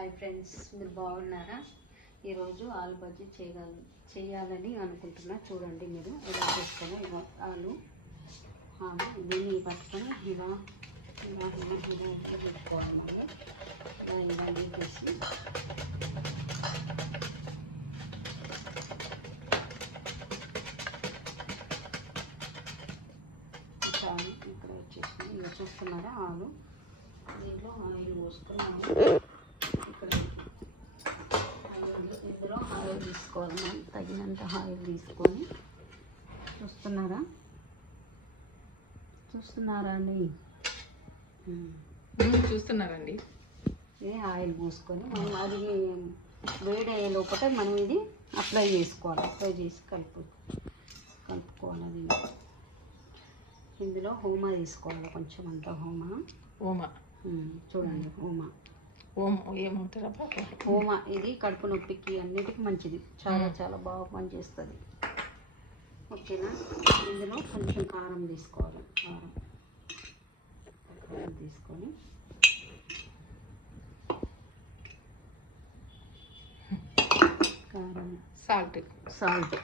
Hi friends, మీరు బాగున్నారా? ఈరోజు ఆలు బజ్జీ చేయాలని అనుకుంటున్నా. చూడండి మీరు ఎలా చేస్తారో. ఇలా ఆలు దీన్ని పట్టుకొని ఇలా పెట్టుకోవాలి. మనం ఇలా తీసి చాలు. ఇక్కడ వచ్చేసి ఇలా చూస్తున్నారా ఆలు. దీంట్లో ఆయిల్ పోసుకున్నాము. ఇందులో ఆయిల్ తీసుకోవాలి. మనం తగినంత ఆయిల్ తీసుకొని చూస్తున్నారా అండి? చూస్తున్నారండి. ఇది ఆయిల్ పోసుకొని మనం అది వేడి అయ్యే లోపల మనం ఇది అప్లై చేసుకోవాలి. అప్లై చేసి కలుపుకోవాలి. అది ఇందులో హోమా తీసుకోవాలి. కొంచెం అంత హోమా చూడండి. హోమా ఇది కడుపు నొప్పికి అన్నిటికీ మంచిది. చాలా చాలా బాగా పనిచేస్తుంది. ఓకేనా? ఇందులో కొంచెం కారం తీసుకోవాలి. కారం తీసుకొని కారం సాల్ట్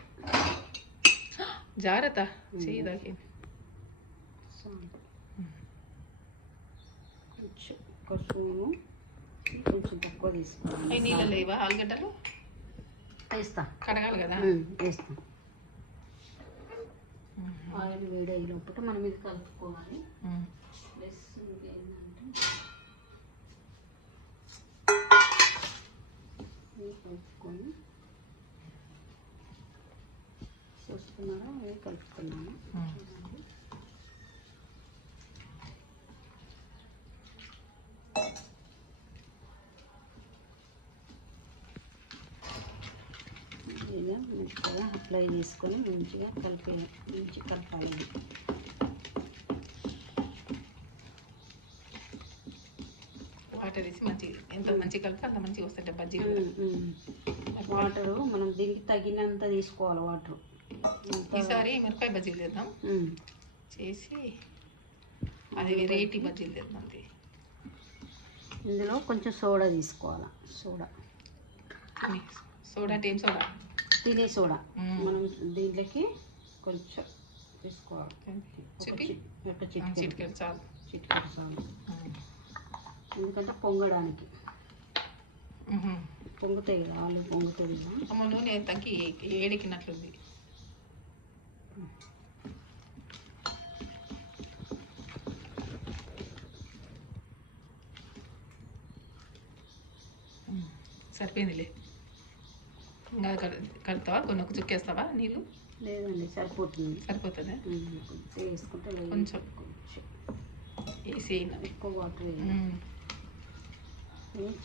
జాగ్రత్త చేయదాకి ఒక స్పూను కొంచెం తక్కువ తీసుకోవాలి. నీళ్ళు లేవా? ఆలుగడ్డలు వేస్తా, కడగాలి కదా. వేస్తా. ఆయిల్ వేడి అయినప్పుడు మనం ఇది కలుపుకోవాలి. ప్లస్ ఇంకేంటంటే కలుపుకొని చూస్తున్నారా? అవి కలుపుకున్నాను. మంచిగా అప్లై చేసుకొని మంచిగా కలపాలి. వాటర్ వేసి ఎంత మంచిగా కలిపి అంత మంచిగా వస్తుంటే బజ్జీ. వాటరు మనం దీనికి తగినంత తీసుకోవాలి. వాటర్ ఈసారి మిరపకాయ బజ్జీలు చేద్దాం. చేసి అది వెరైటీ బజ్జీలు చేద్దాం. ఇందులో కొంచెం సోడా తీసుకోవాలి. సోడా అంటే ఏం సోడా? తినే సోడా. మనం దీంట్లోకి కొంచెం తీసుకోవాలి. చిటికెడు చాలు. ఎందుకంటే పొంగడానికి పొంగుతాయి కదా, ఆలు పొంగుతుంది. అమ్మ నూనె తగ్గి ఏడికినట్లుంది. సరిపోయిందిలే. ఇంకా కలుపుతావా? కొన్ని ఒక చుక్కేస్తావా నీళ్ళు? లేదండి, సరిపోతుందా? వేసుకుంటే కొంచెం వేసి ఎక్కువ వాటర్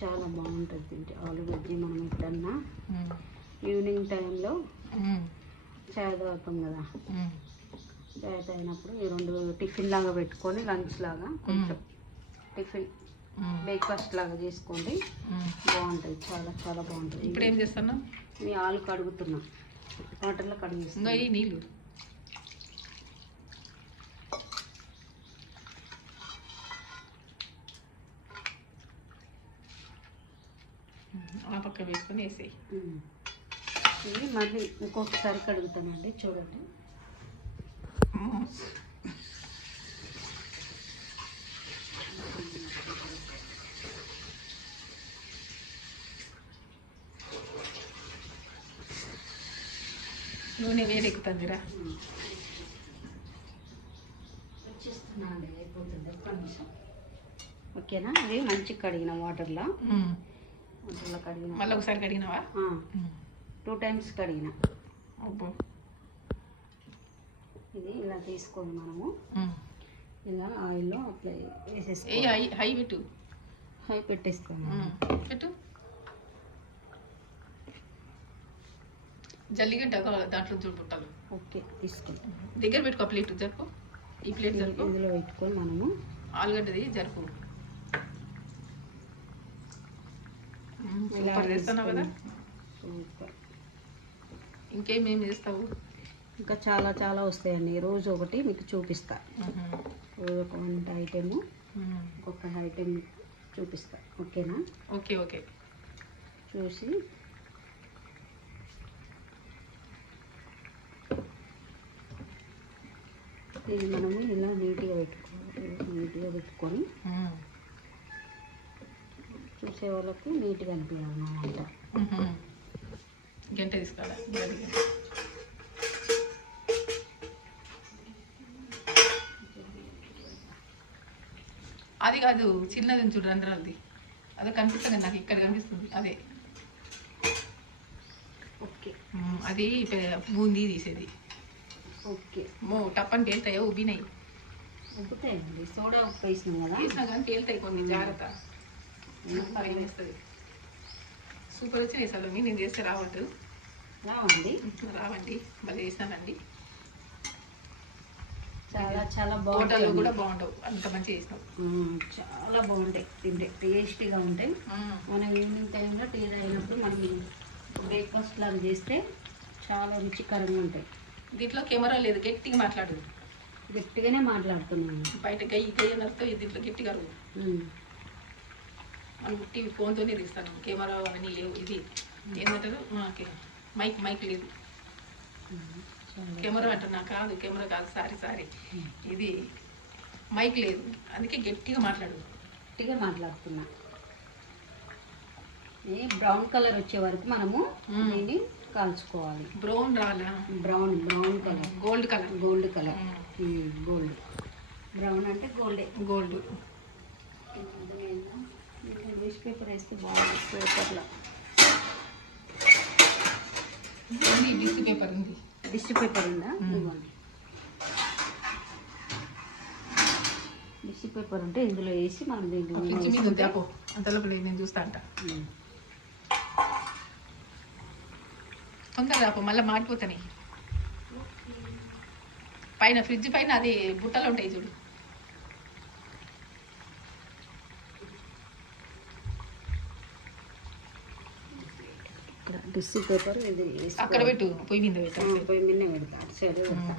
చాలా బాగుంటుంది తింటే ఆలు బజ్జీ. మనం ఎప్పుడన్నా ఈవినింగ్ టైంలో చాయ్ తాగుతాం కదా, చాయ్ తాగినప్పుడు ఈ రెండు టిఫిన్ లాగా పెట్టుకొని లంచ్ లాగా కొంచెం టిఫిన్ బ్రేక్ఫాస్ట్ లాగా చేసుకోండి. బాగుంటుంది, చాలా చాలా బాగుంటుంది. ఇప్పుడు ఏం చేస్తున్నా? మీ ఆలు కడుగుతున్నా, వాటర్లో కడిగిస్తున్నా. ఈ నీళ్ళు ఆ పక్క వేసుకొని వేసేయి. ఇది మళ్ళీ ఇంకొకసారి కడుగుతానండి. చూడండి. నూనె వేడెక్కుతుందిరా. వచ్చేస్తున్నా అండి, అయిపోతుంది. ఒక్క నిమిషం. ఓకేనా? ఇది మంచిగా కడిగిన వాటర్లో కడిగిన. మళ్ళీ ఒకసారి కడిగినావా? 2 times కడిగిన. అబ్బో. ఇది ఇలా తీసుకొని మనము ఇలా ఆయిల్లో అప్లై వేసేసుకో. హై పెట్టు. హై పెట్టేసుకోండి. పెట్టు. జల్లిగడ్డ దాంట్లో చూపుతాను. ఓకే, తీసుకుంటాం. దగ్గర పెట్టుకో. ప్లేట్ జరుపు. ఈ ప్లేట్ జరుపు. ఇందులో పెట్టుకొని మనము ఆలుగడ్డది జరుపు. సూపర్ చేస్తున్నావు కదా. సూపర్. ఇంకేమేమి చేస్తావు? ఇంకా చాలా చాలా వస్తాయండి. రోజు ఒకటి మీకు చూపిస్తా. రోజు ఒక వంట ఐటెము, ఒక్కొక్క ఐటెం చూపిస్తా. ఓకేనా? ఓకే. చూసి ఇది మనము ఇలా నీట్గా పెట్టుకొని చూసే వాళ్ళకి నీట్గా అనిపించాలన్నమాట. గంట తీసుకోవాలి. అది కాదు, చిన్నది చూడు రంధ్రాలది, అదే కనిపిస్తుంది నాకు, ఇక్కడ కనిపిస్తుంది అదే. ఓకే, అది బూందీ తీసేది. ఓకే, టప్పని పేలుతాయో ఉబ్బినాయి. ఉబ్బుతాయండి, సోడా ఉప్పు వేసినాం కదా, వేసినా కానీ పేలుతాయి కొన్ని, జాగ్రత్త. వేస్తుంది. సూపర్ వచ్చినాయి సలోమి, నేను చేస్తే రావద్దు. రావండి, మళ్ళీ వేసానండి. చాలా చాలా హోటల్లో కూడా బాగుండవు, అంత మంచిగా చేసినావు. చాలా బాగుంటాయి, తింటే టేస్టీగా ఉంటాయి. మనం ఈవినింగ్ టైంలో టీ తాగినప్పుడు మనం బ్రేక్ఫాస్ట్ లాగా చేస్తే చాలా రుచికరంగా ఉంటాయి. దీంట్లో కెమెరా లేదు, గట్టిగా మాట్లాడు. గట్టిగానే మాట్లాడుతున్నాను. బయట గయ్యనర్తో దీంట్లో గట్టిగా మనం టీవీ ఫోన్తోనే తీస్తాను, కెమెరా అవన్నీ లేవు. ఇది ఏంటంటారు, మైక్ లేదు. కెమెరా అంటున్నా, కాదు కెమెరా కాదు, సారీ ఇది మైక్ లేదు, అందుకే గట్టిగా మాట్లాడు. గట్టిగా మాట్లాడుతున్నా. బ్రౌన్ కలర్ వచ్చే వరకు మనము దీన్ని కాల్చుకోవాలి. బ్రౌన్ రాలా, brown colour, gold colour. Gold brown అంటే గోల్డ్. న్యూస్ పేపర్ వేస్తే బాగుంది. పేపర్లో టిష్యూ పేపర్ ఉంది. టిష్యూ పేపర్ ఉందా? ఇవ్వండి. టిష్యూ పేపర్ ఉంటే ఇందులో వేసి మనం దీంట్లో అంతలోపు నేను చూస్తా అంట. తొందరగా రాపో, మళ్ళీ మాడిపోతాయి. పైన ఫ్రిడ్జ్ పైన అది బుట్టలు ఉంటాయి చూడు. టిష్యూ పేపర్ ఇది అక్కడ పెట్టు, పొయ్యి మీద పెట్టు. పొయ్యి మీద పెడతా, అటు సైడ్ పెడతా,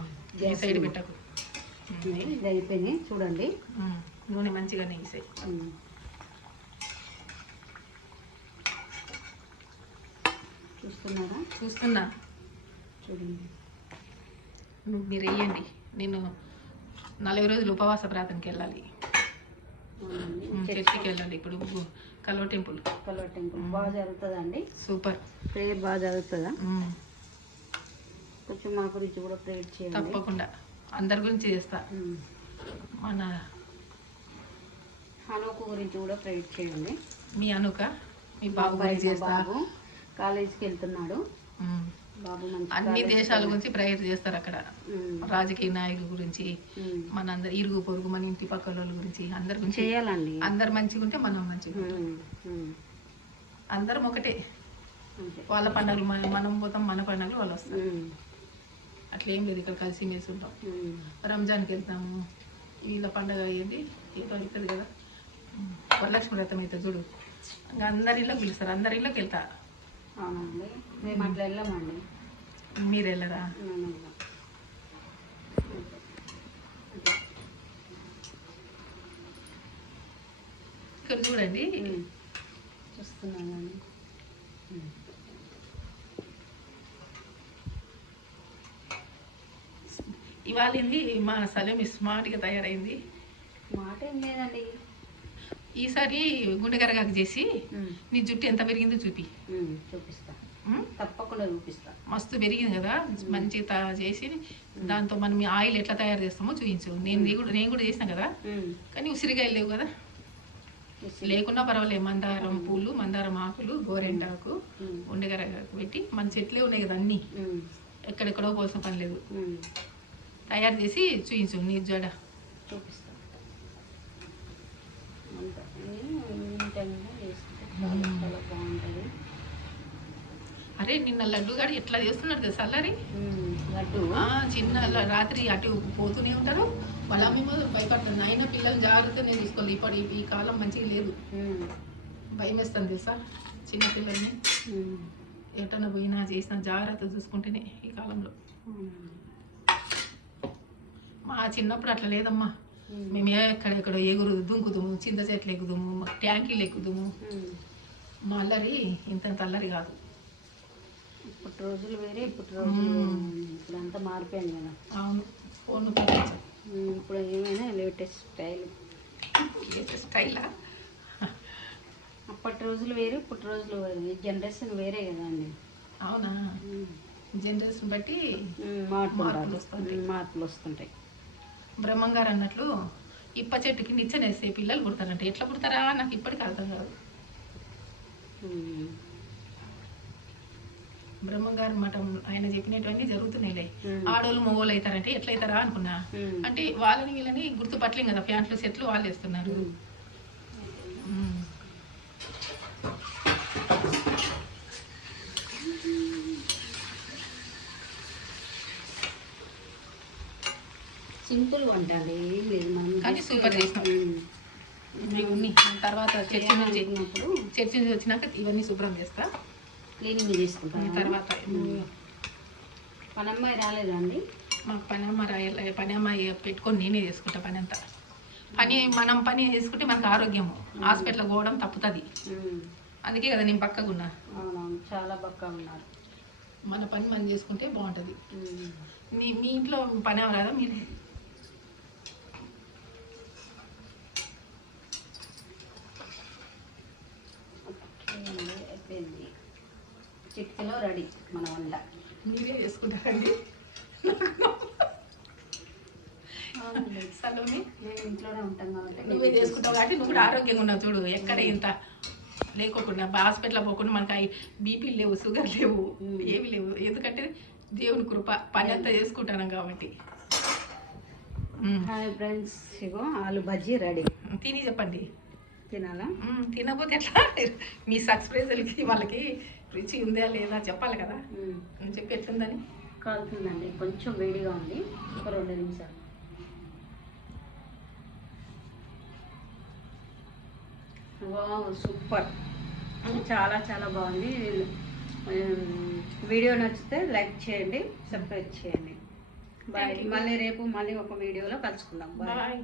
సైడ్ పెట్టకు. ఇది అయిపోయినాయి చూడండి. నూనె మంచిగా నెయ్యి. చూస్తున్నారా? చూస్తున్నా, చూడండి. మీరు వేయండి. నేను 40 రోజులు ఉపవాస ప్రార్థనకి వెళ్ళాలి, చర్చికి వెళ్ళాలి. ఇప్పుడు కల్వ టెంపుల్ బాగా జరుగుతుందండి. సూపర్ ప్రేయర్ బాగా జరుగుతుందా? కొంచెం మా గురించి కూడా ప్రేయర్ చేయండి. తప్పకుండా అందరి గురించి చేస్తా. మన అనుకు గురించి కూడా ప్రేయర్ చేయండి. మీ అనుక, మీ బాబు గురించి చేస్తా. బాబు కాలేజీకి వెళ్తున్నాడు. బాబు అన్ని దేశాల గురించి ప్రేయర్ చేస్తారు అక్కడ. రాజకీయ నాయకుల గురించి, మన అందరు ఇరుగు పొరుగు, మన ఇంటి పక్కల వాళ్ళ గురించి, అందరి గురించి చేయాలండి. అందరు మంచిగా ఉంటే మనం మంచిగా, అందరం ఒకటే. వాళ్ళ పండుగలు మనం పోతాం, మన పండుగలు వాళ్ళు వస్తారు. అట్లా ఏం లేదు, ఇక్కడ కలిసి మెలిసి ఉంటాం. రంజాన్కి వెళ్తాము, వీళ్ళ పండుగ అయ్యింది ఏదో అవుతుంది కదా, వరలక్ష్మి వ్రతం అయితే చూడు, ఇంకా అందరి ఇళ్ళకి పిలుస్తారు, అందరి ఇళ్ళకి వెళ్తా. అవునండి, మేము అట్లా వెళ్ళామండి. మీరు వెళ్ళరా? ఇక్కడ చూడండి, చూస్తున్నానండి. ఇవాళ మా సలేమి స్మార్ట్గా తయారైంది. మాట ఏం లేదండి. ఈసారి గుండె కరగాకు చేసి నీ జుట్టు ఎంత పెరిగిందో చూపిస్తా, తప్పకుండా చూపిస్తా. మస్తు పెరిగింది కదా, మంచిగా చేసి దాంతో మనం ఆయిల్ ఎట్లా తయారు చేస్తామో చూపించు. నేను కూడా చేసిన కదా, కానీ ఉసిరికాయలు లేవు కదా. లేకున్నా పర్వాలేదు, మందారం పూలు, మందారం ఆకులు, గోరెంటాకు, గుండె కరగాకు పెట్టి మన చెట్లే ఉన్నాయి కదా అన్నీ, ఎక్కడెక్కడో పోసిన పని లేదు. తయారు చేసి చూపించు, నీ జడ చూపిస్తా. బాగుంటుంది. అరే నిన్న లడ్డు గారు ఎట్లా చేస్తున్నాడు కదా సల్లరి లడ్డు. చిన్న రాత్రి అటు పోతూనే ఉంటారు, వాళ్ళ మేము భయపడతాను. అయినా పిల్లలు జాగ్రత్తనే తీసుకోవాలి. ఇప్పుడు ఈ కాలం మంచిగా లేదు, భయం వేస్తుంది తెలుసా. చిన్న పిల్లల్ని ఎటన్నా పోయినా చేసినా జాగ్రత్త చూసుకుంటేనే ఈ కాలంలో. మా చిన్నప్పుడు అట్లా లేదమ్మా, మేము ఎక్కడెక్కడో ఎగురు దుంకుదాము, చింత చెట్లు ఎక్కుదాము, ట్యాంకీలు ఎక్కుదాము, మా అల్లరి ఇంత అల్లరి కాదు. ఇప్పుడు రోజులు వేరే, ఇప్పుడు రోజులు వేరే. ఇప్పుడు అంతా మారిపోయింది కదా. అవును, ఫోన్ ఇప్పుడు ఏమైనా లేటెస్ట్ స్టైల్. స్టైలా? అప్పటి రోజులు వేరే, ఇప్పుడు రోజులు వేరే. ఈ జనరేషన్ వేరే కదా అండి. అవునా? జనరేషన్ బట్టి మార్పులు వస్తుంటాయి. బ్రహ్మంగారు అన్నట్లు ఇప్ప చెట్టుకి నిచ్చెనేస్తే పిల్లలు పుడతారంటే ఎట్లా పుడతారా నాకు ఇప్పటికీ అర్థం కాదు. బ్రహ్మంగారు మఠం ఆయన చెప్పినటువంటి జరుగుతున్నాయిలే. ఆడోళ్ళు మగోళ్ళు అవుతారంటే ఎట్లా అవుతారా అనుకున్నా. అంటే వాళ్ళని వీళ్ళని గుర్తుపట్టలేం కదా, ప్యాంట్లు సెట్లు వాళ్ళు వేస్తున్నారు. సింపుల్ వంట అండి, ఏం లేదు. మనం కానీ సూపర్ చేసినాం. ఇవన్నీ తర్వాత చర్చి నుంచి వచ్చినాక ఇవన్నీ శుభ్రం చేస్తా, క్లీనింగ్ చేసుకుంటాం. తర్వాత పనమ్మాయి రాలేదా అండి? మాకు పని అమ్మాయి పెట్టుకొని నేనే చేసుకుంటా పని అంతా. మనం పని చేసుకుంటే మనకు ఆరోగ్యము, హాస్పిటల్ పోవడం తప్పుతుంది. అందుకే కదా నేను పక్కకున్నా. అవునవును, చాలా పక్కా ఉన్నారు. మన పని మనం చేసుకుంటే బాగుంటుంది. మీ ఇంట్లో పని రాదా మీరు? అయిపోయింది, చిటికలో రెడీ మన వంట. మీరే చేసుకుంటారండి? సలోని నేను ఇంట్లోనే ఉంటాం కాబట్టి నువ్వే చేసుకుంటావు కాబట్టి నువ్వు కూడా ఆరోగ్యంగా ఉన్నావు చూడు. ఎక్కడ ఇంత లేకోకుండా హాస్పిటల్ పోకుండా మనకి బీపీలు లేవు, షుగర్ లేవు, ఏమి లేవు. ఎందుకంటే దేవుని కృప, పని అంతా చేసుకుంటాను కాబట్టి. హాయ్ ఫ్రెండ్స్, ఇగో ఆలు బజ్జీ రెడీ. తిని చెప్పండి. తినాలా? తినకపోతే ఎట్లా? మీ సబ్స్క్రైబర్లకి వాళ్ళకి రుచి ఉందా లేదా చెప్పాలి కదా. చెప్పి ఎట్లుందని. కాలుతుందండి, కొంచెం వేడిగా ఉంది. ఒక 2 నిమిషాలు. వావ్, సూపర్, చాలా చాలా బాగుంది. వీడియో నచ్చితే లైక్ చేయండి, సబ్స్క్రైబ్ చేయండి. బాయ్. మళ్ళీ రేపు ఒక వీడియోలో కలుసుకుందాం. బాయ్.